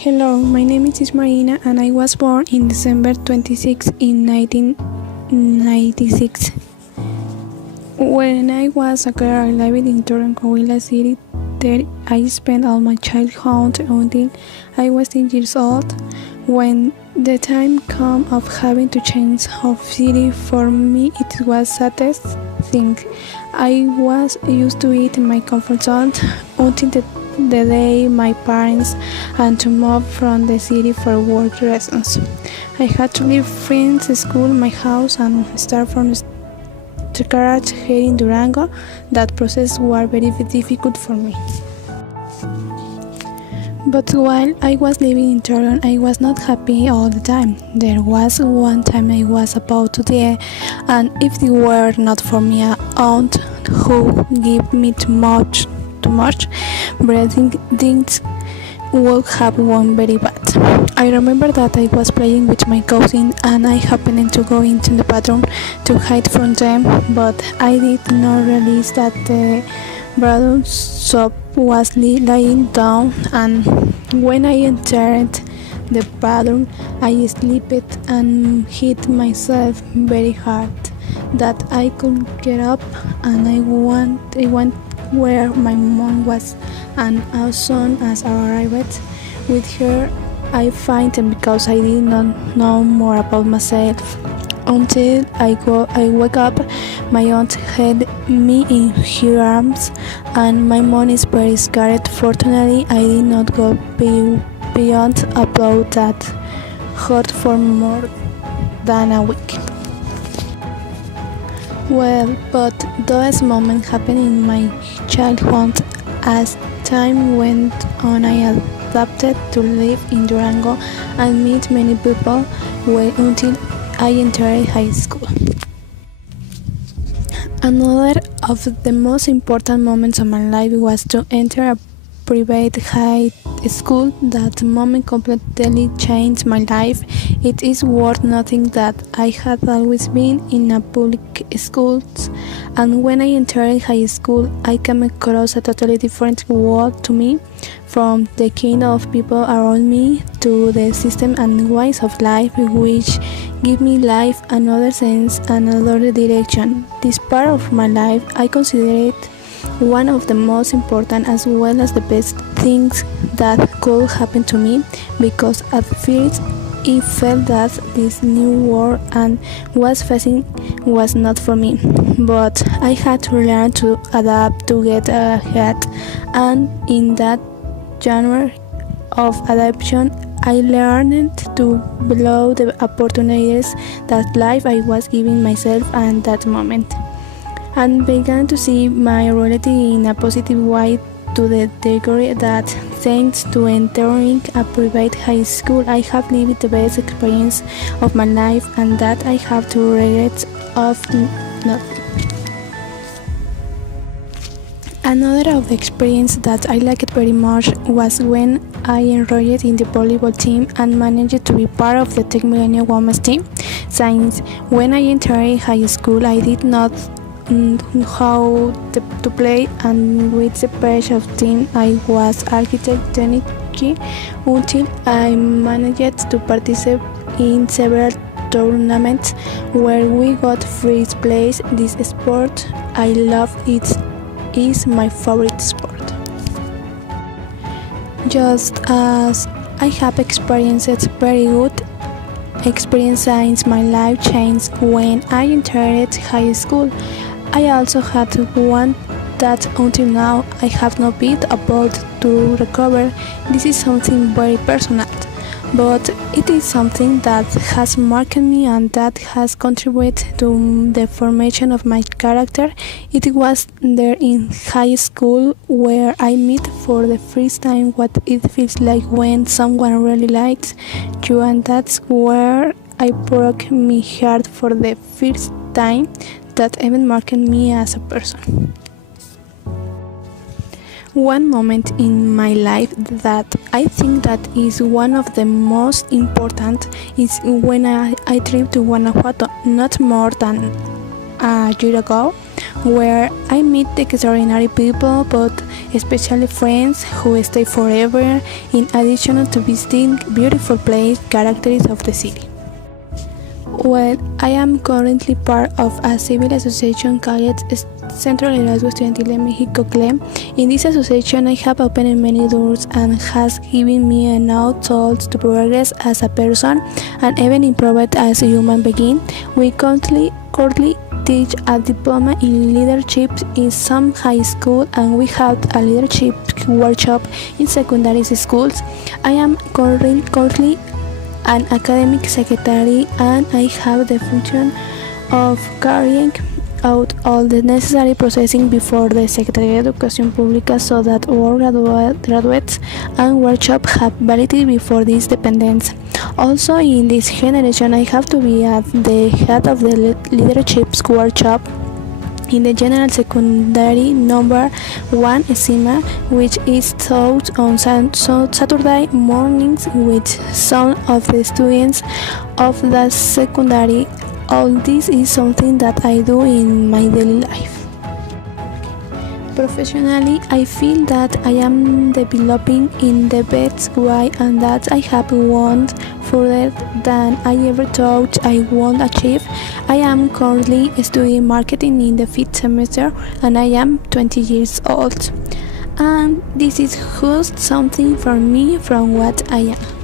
Hello, my name is Marina and I was born in December 26 in 1996. When I was a girl, I lived in Toronto, City. There I spent all my childhood until I was 10 years old. When the time came of having to change of city, for me it was saddest thing. I was used to it in my comfort zone until the day my parents had to move from the city for work reasons. I had to leave friends, school, my house, and start from scratch here in Durango. That process was very difficult for me. But while I was living in Toronto, I was not happy all the time. There was one time I was about to die, and if it were not for my aunt who gave me too much, breathing things would have gone very bad. I remember that I was playing with my cousin and I happened to go into the bathroom to hide from them, but I did not realize that the bathroom soap was lying down, and when I entered the bathroom I slipped and hit myself very hard that I couldn't get up, and I went where my mom was, and as soon as I arrived with her I fainted because I did not know more about myself. Until I woke up, my aunt had me in her arms and my mom is very scared. Fortunately, I did not go beyond about that hurt for more than a week. Well, but those moments happened in my childhood. As time went on, I adapted to live in Durango and meet many people until I entered high school. Another of the most important moments of my life was to enter a private high school. That moment completely changed my life. It is worth noting that I had always been in a public schools, and when I entered high school I came across a totally different world to me, from the kind of people around me to the system and ways of life which give me life another sense and another direction. This part of my life I consider it one of the most important as well as the best things that could happen to me, because at first I felt that this new world and was facing was not for me, but I had to learn to adapt to get ahead, and in that genre of adaptation I learned to below the opportunities that life I was giving myself at that moment, and began to see my reality in a positive way, to the degree that thanks to entering a private high school I have lived the best experience of my life, and that I have to regret of nothing. Another of the experience that I liked very much was when I enrolled in the volleyball team and managed to be part of the Tech Millennium Women's team. Since when I entered high school I did not how to play, and with the page of team I was architectonic until I managed to participate in several tournaments where we got first place. This sport I love, it is my favorite sport. Just as I have experienced very good experience since my life changed when I entered high school, I also had one that until now I have not been able to recover. This is something very personal, but it is something that has marked me and that has contributed to the formation of my character. It was there in high school where I met for the first time what it feels like when someone really likes you, and that's where I broke my heart for the first time. That even marked me as a person. One moment in my life that I think that is one of the most important is when I trip to Guanajuato not more than a year ago. where I meet extraordinary people, but especially friends who stay forever, in addition to visiting beautiful places, characters of the city. Well, I am currently part of a civil association called Centro Liderazgo Estudiantil de Mexico CLEM. In this association, I have opened many doors and has given me a new tools to progress as a person and even improve as a human being. We currently teach a diploma in leadership in some high school, and we have a leadership workshop in secondary schools. I am currently an academic secretary, and I have the function of carrying out all the necessary processing before the Secretaría de Educación Pública so that all graduates and workshops have validity before this dependence. Also, in this generation, I have to be at the head of the leadership workshop in the General Secondary Number 1 ESIMA, which is taught on Saturday mornings with some of the students of the secondary. All this is something that I do in my daily life. Professionally, I feel that I am developing in the best way and that I have won further than I ever thought I would achieve. I am currently studying marketing in the 5th semester and I am 20 years old. And this is just something from me from what I am.